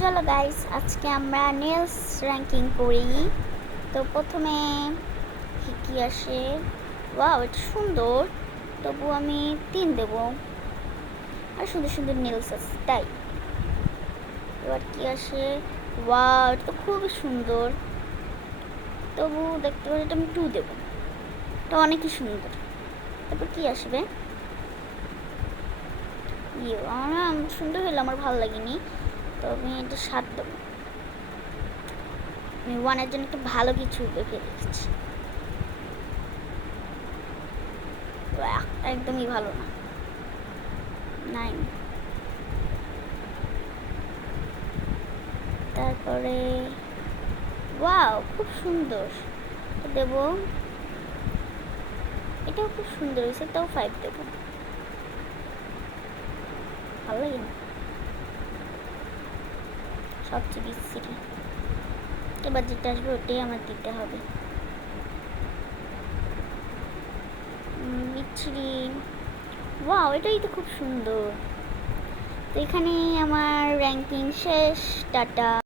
চলো গাইস, আজকে আমরা নেলস র্যাঙ্কিং করি। তো প্রথমে কি আসে? ওয়াও, এটা সুন্দর, তবু আমি 3 দেব। আর সুন্দর সুন্দর নেলস আছে তাই। এবার কি আসে? ওয়াও, এটা তো খুবই সুন্দর, তবু দেখতে পাচ্ছি এটা আমি 2 দেব। এটা অনেকই সুন্দর। তারপর কি আসবে? আমার সুন্দর হলে আমার ভালো লাগেনি, তো আমি এটা 7 দেবো। আমি 1-এর জন্য একটু ভালো কিছু দেখে রেখেছি। একদমই ভালো না, 9। তারপরে ওয়াও, খুব সুন্দর, দেব। এটাও খুব সুন্দর হয়েছে, তাও 5 দেব। ভালো লাগে না, সবচেয়ে বিশ্রী। এবার যেটা আসবে ওটাই আমার দিতে হবে। বিচ্ছিরি। ওয়াও, এটাই তো খুব সুন্দর। তো এখানে আমার র্যাঙ্কিং শেষ। টাটা।